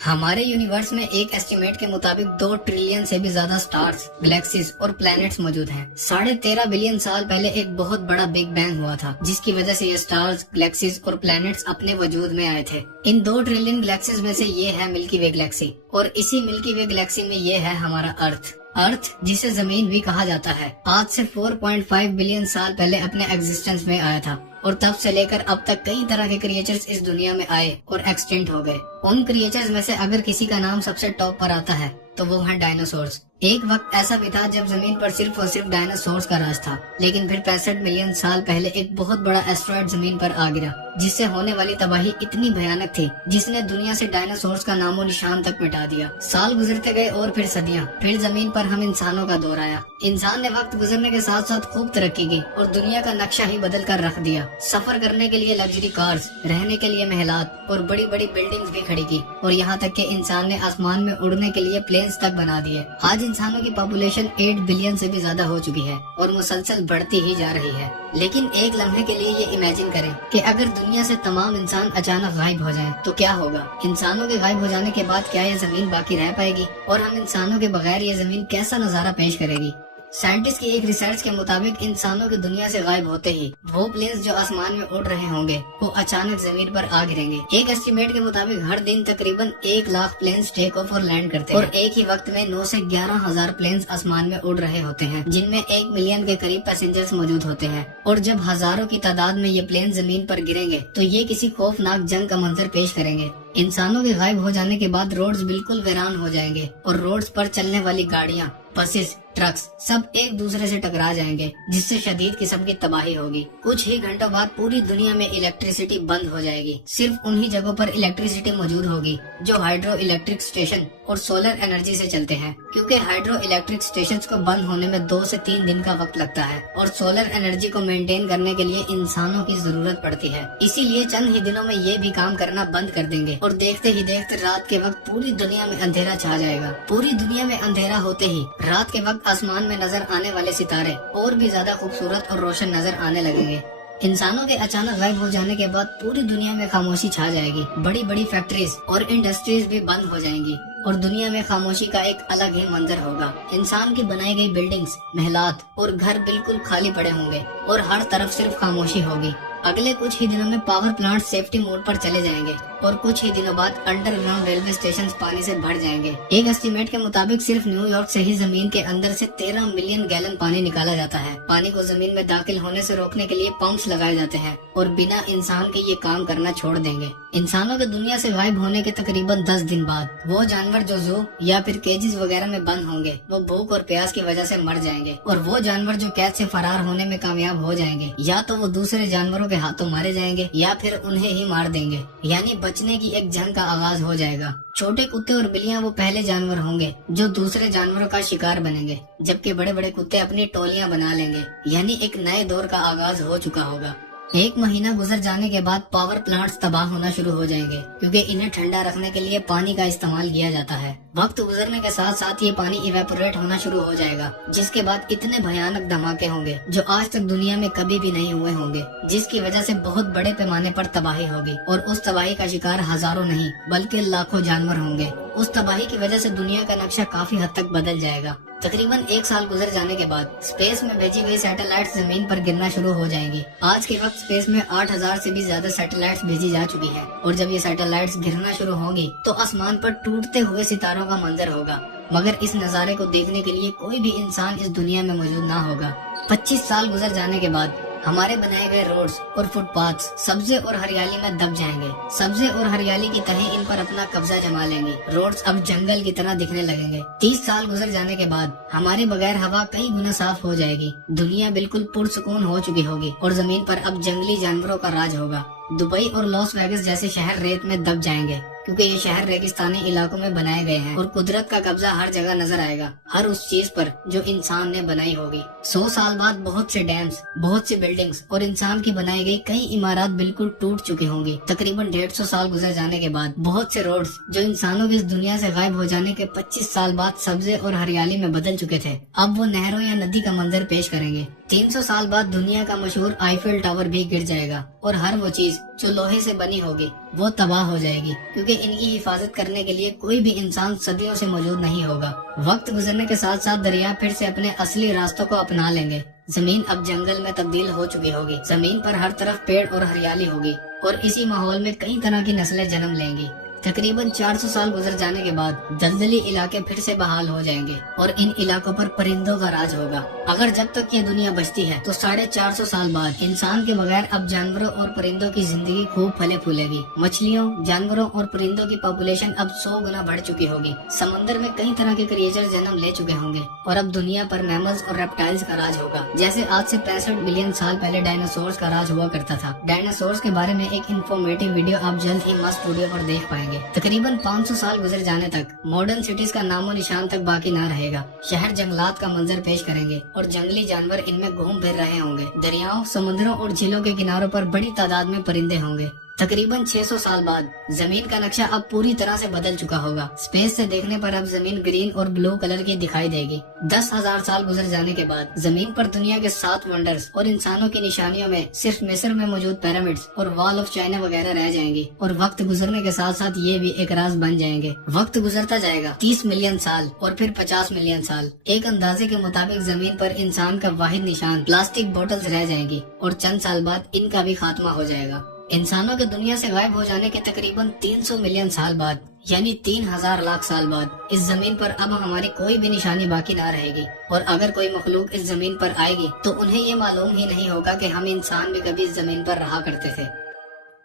ہمارے یونیورس میں ایک ایسٹیمیٹ کے مطابق 2 ٹریلین سے بھی زیادہ سٹارز، گلیکسیز اور پلانٹس موجود ہیں۔ 13.5 بلین سال پہلے ایک بہت بڑا بگ بینگ ہوا تھا، جس کی وجہ سے یہ سٹارز، گلیکسیز اور پلانٹس اپنے وجود میں آئے تھے۔ ان 2 ٹریلین گلیکسیز میں سے یہ ہے ملکی وے گلیکسی، اور اسی ملکی وے گلیکسی میں یہ ہے ہمارا ارتھ، جسے زمین بھی کہا جاتا ہے۔ آج سے 4.5 بلین سال پہلے اپنے ایگزسٹنس میں آیا تھا، اور تب سے لے کر اب تک کئی طرح کے کریچرز اس دنیا میں آئے اور ایکسٹینٹ ہو گئے۔ ان کریچرز میں سے اگر کسی کا نام سب سے ٹاپ پر آتا ہے تو وہ ہیں ڈائناسورز۔ ایک وقت ایسا بھی تھا جب زمین پر صرف اور صرف ڈائناسورز کا راج تھا، لیکن پھر 65 ملین سال پہلے ایک بہت بڑا ایسٹرائڈ زمین پر آ گرا، جس سے ہونے والی تباہی اتنی بھیانک تھی جس نے دنیا سے ڈائناسورز کا نام و نشان تک مٹا دیا۔ سال گزرتے گئے اور پھر صدیاں، پھر زمین پر ہم انسانوں کا دور آیا۔ انسان نے وقت گزرنے کے ساتھ ساتھ خوب ترقی کی اور دنیا کا نقشہ ہی بدل کر رکھ دیا۔ سفر کرنے کے لیے لگژری کارز، رہنے کے لیے محلات اور بڑی بڑی بلڈنگز بھی کھڑی کی، اور یہاں تک کہ انسان نے آسمان میں اڑنے کے لیے پلینز تک بنا دیے۔ آج انسانوں کی پاپولیشن 8 بلین سے بھی زیادہ ہو چکی ہے اور مسلسل بڑھتی ہی جا رہی ہے۔ لیکن ایک لمحے کے لیے یہ امیجن کریں کہ اگر دنیا سے تمام انسان اچانک غائب ہو جائیں تو کیا ہوگا؟ انسانوں کے غائب ہو جانے کے بعد کیا یہ زمین باقی رہ پائے گی؟ اور ہم انسانوں کے بغیر یہ زمین کیسا نظارہ پیش کرے گی؟ سائنٹسٹ کی ایک ریسرچ کے مطابق انسانوں کی دنیا سے غائب ہوتے ہی وہ پلینز جو آسمان میں اڑ رہے ہوں گے وہ اچانک زمین پر آ گریں گے۔ ایک ایسٹیمیٹ کے مطابق ہر دن تقریباً 1 لاکھ پلینز ٹیک آف اور لینڈ کرتے ہیں، اور ایک ہی وقت میں 9 سے 11 ہزار پلینز آسمان میں اڑ رہے ہوتے ہیں، جن میں 1 ملین کے قریب پیسنجرز موجود ہوتے ہیں۔ اور جب ہزاروں کی تعداد میں یہ پلینز زمین پر گریں گے تو یہ کسی خوفناک جنگ کا منظر پیش کریں گے۔ انسانوں کے غائب ہو جانے کے بعد روڈز بالکل ویران ہو جائیں گے، اور روڈز پر چلنے والی گاڑیاں، بسز، ٹرکس سب ایک دوسرے سے ٹکرا جائیں گے، جس سے شدید قسم کی تباہی ہوگی۔ کچھ ہی گھنٹوں بعد پوری دنیا میں الیکٹریسٹی بند ہو جائے گی۔ صرف انہی جگہوں پر الیکٹریسٹی موجود ہوگی جو ہائیڈرو الیکٹرک اسٹیشن اور سولر انرجی سے چلتے ہیں، کیونکہ ہائیڈرو الیکٹرک اسٹیشنز کو بند ہونے میں 2 سے 3 دن کا وقت لگتا ہے، اور سولر انرجی کو مینٹین کرنے کے لیے انسانوں کی ضرورت پڑتی ہے۔ اسی لیے چند ہی دنوں میں یہ بھی کام کرنا بند کر دیں گے، اور دیکھتے ہی دیکھتے رات کے وقت پوری دنیا میں اندھیرا چھا جائے گا۔ پوری دنیا میں اندھیرا ہوتے ہی رات کے وقت آسمان میں نظر آنے والے ستارے اور بھی زیادہ خوبصورت اور روشن نظر آنے لگیں گے۔ انسانوں کے اچانک غائب ہو جانے کے بعد پوری دنیا میں خاموشی چھا جائے گی۔ بڑی بڑی فیکٹریز اور انڈسٹریز بھی بند ہو جائیں گی، اور دنیا میں خاموشی کا ایک الگ ہی منظر ہوگا۔ انسان کی بنائی گئی بلڈنگز، محلات اور گھر بالکل خالی پڑے ہوں گے، اور ہر طرف صرف خاموشی ہوگی۔ اگلے کچھ ہی دنوں میں پاور پلانٹ سیفٹی موڈ پر چلے جائیں گے، اور کچھ ہی دنوں بعد انڈر گراؤنڈ ریلوے اسٹیشنز پانی سے بھر جائیں گے۔ ایک ایسٹیمیٹ کے مطابق صرف نیو یارک سے ہی زمین کے اندر سے 13 ملین گیلن پانی نکالا جاتا ہے۔ پانی کو زمین میں داخل ہونے سے روکنے کے لیے پمپس لگائے جاتے ہیں، اور بنا انسان کے یہ کام کرنا چھوڑ دیں گے۔ انسانوں کے دنیا سے غائب ہونے کے تقریباً 10 دن بعد وہ جانور جو زو یا پھر کیجز وغیرہ میں بند ہوں گے وہ بھوک اور پیاس کی وجہ سے مر جائیں گے، اور وہ جانور جو قید سے فرار ہونے میں کامیاب ہو جائیں گے یا تو وہ دوسرے جانوروں کے ہاتھوں مارے جائیں گے یا پھر انہیں ہی مار دیں گے، یعنی بچنے کی ایک جنگ کا آغاز ہو جائے گا۔ چھوٹے کتے اور بلیاں وہ پہلے جانور ہوں گے جو دوسرے جانوروں کا شکار بنیں گے، جبکہ بڑے بڑے کتے اپنی ٹولیاں بنا لیں گے، یعنی ایک نئے دور کا آغاز ہو چکا ہوگا۔ 1 مہینہ گزر جانے کے بعد پاور پلانٹس تباہ ہونا شروع ہو جائیں گے، کیونکہ انہیں ٹھنڈا رکھنے کے لیے پانی کا استعمال کیا جاتا ہے۔ وقت گزرنے کے ساتھ ساتھ یہ پانی ایویپوریٹ ہونا شروع ہو جائے گا، جس کے بعد اتنے بھیانک دھماکے ہوں گے جو آج تک دنیا میں کبھی بھی نہیں ہوئے ہوں گے، جس کی وجہ سے بہت بڑے پیمانے پر تباہی ہوگی، اور اس تباہی کا شکار ہزاروں نہیں بلکہ لاکھوں جانور ہوں گے۔ اس تباہی کی وجہ سے دنیا کا نقشہ کافی حد تک بدل جائے گا۔ تقریباً 1 سال گزر جانے کے بعد اسپیس میں بھیجی گئی سیٹلائٹس زمین پر گرنا شروع ہو جائیں گی۔ آج کے وقت اسپیس میں 8000 سے بھی زیادہ سیٹلائٹس بھیجی جا چکی ہیں، اور جب یہ سیٹلائٹس گرنا شروع ہوں گی تو آسمان پر ٹوٹتے ہوئے ستاروں کا منظر ہوگا، مگر اس نظارے کو دیکھنے کے لیے کوئی بھی انسان اس دنیا میں موجود نہ ہوگا۔ 25 سال گزر جانے کے بعد ہمارے بنائے گئے روڈز اور فٹ پاتھس سبزے اور ہریالی میں دب جائیں گے۔ سبزے اور ہریالی کی تہیں ان پر اپنا قبضہ جما لیں گی۔ روڈز اب جنگل کی طرح دکھنے لگیں گے۔ 30 سال گزر جانے کے بعد ہمارے بغیر ہوا کئی گنا صاف ہو جائے گی۔ دنیا بالکل پرسکون ہو چکی ہوگی، اور زمین پر اب جنگلی جانوروں کا راج ہوگا۔ دبئی اور لاس ویگس جیسے شہر ریت میں دب جائیں گے، کیونکہ یہ شہر ریگستانی علاقوں میں بنائے گئے ہیں، اور قدرت کا قبضہ ہر جگہ نظر آئے گا، ہر اس چیز پر جو انسان نے بنائی ہوگی۔ 100 سال بعد بہت سے ڈیمز، بہت سی بلڈنگز اور انسان کی بنائی گئی کئی عمارات بالکل ٹوٹ چکی ہوں گی۔ تقریباً 150 سال گزر جانے کے بعد بہت سے روڈز جو انسانوں کی اس دنیا سے غائب ہو جانے کے 25 سال بعد سبزے اور ہریالی میں بدل چکے تھے، اب وہ نہروں یا ندی کا منظر پیش کریں گے۔ 300 سال بعد دنیا کا مشہور آئیفل ٹاور بھی گر جائے گا، اور ہر وہ چیز جو لوہے سے بنی ہوگی وہ تباہ ہو جائے گی، کیونکہ ان کی حفاظت کرنے کے لیے کوئی بھی انسان صدیوں سے موجود نہیں ہوگا۔ وقت گزرنے کے ساتھ ساتھ دریا پھر سے اپنے اصلی راستوں کو اپنا لیں گے۔ زمین اب جنگل میں تبدیل ہو چکی ہوگی، زمین پر ہر طرف پیڑ اور ہریالی ہوگی، اور اسی ماحول میں کئی طرح کی نسلیں جنم لیں گی۔ تقریباً 400 سال گزر جانے کے بعد دلدلی علاقے پھر سے بحال ہو جائیں گے اور ان علاقوں پر پرندوں کا راج ہوگا۔ اگر جب تک یہ دنیا بچتی ہے تو 450 سال بعد انسان کے بغیر اب جانوروں اور پرندوں کی زندگی خوب پھلے پھولے گی۔ مچھلیوں، جانوروں اور پرندوں کی پاپولیشن اب 100 گنا بڑھ چکی ہوگی۔ سمندر میں کئی طرح کے کریچر جنم لے چکے ہوں گے اور اب دنیا پر میملز اور ریپٹائلز کا راج ہوگا۔ جیسے آج سے 65 بلین سال پہلے ڈائناسورز کا راج ہوا کرتا تھا۔ ڈائناسورز کے بارے میں ایک انفارمیٹیو ویڈیو آپ جلد ہی مست اسٹوڈیو پر دیکھ پائیں گے۔ تقریباً 500 سال گزر جانے تک ماڈرن سٹیز کا نام و نشان تک باقی نہ رہے گا۔ شہر جنگلات کا منظر پیش کریں گے اور جنگلی جانور ان میں گھوم پھر رہے ہوں گے۔ دریاؤں، سمندروں اور جھیلوں کے کناروں پر بڑی تعداد میں پرندے ہوں گے۔ تقریباً 600 سال بعد زمین کا نقشہ اب پوری طرح سے بدل چکا ہوگا۔ اسپیس سے دیکھنے پر اب زمین گرین اور بلو کلر کی دکھائی دے گی۔ 10,000 سال گزر جانے کے بعد زمین پر دنیا کے 7 ونڈرز اور انسانوں کی نشانیوں میں صرف مصر میں موجود پیرامڈز اور وال آف چائنا وغیرہ رہ جائیں گی، اور وقت گزرنے کے ساتھ ساتھ یہ بھی ایک راز بن جائیں گے۔ وقت گزرتا جائے گا، 30 ملین سال اور پھر 50 ملین سال۔ ایک اندازے کے مطابق زمین پر انسان کا واحد نشان پلاسٹک بوٹلز رہ جائیں گی، اور چند سال بعد ان کا بھی خاتمہ ہو جائے گا۔ انسانوں کے دنیا سے غائب ہو جانے کے تقریباً 300 ملین سال بعد، یعنی 3000 لاکھ سال بعد، اس زمین پر اب ہماری کوئی بھی نشانی باقی نہ رہے گی، اور اگر کوئی مخلوق اس زمین پر آئے گی تو انہیں یہ معلوم ہی نہیں ہوگا کہ ہم انسان بھی کبھی اس زمین پر رہا کرتے تھے۔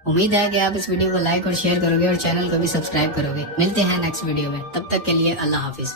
امید ہے کہ آپ اس ویڈیو کو لائک اور شیئر کرو گے اور چینل کو بھی سبسکرائب کرو گے۔ ملتے ہیں نیکسٹ ویڈیو میں، تب تک کے لیے اللہ حافظ۔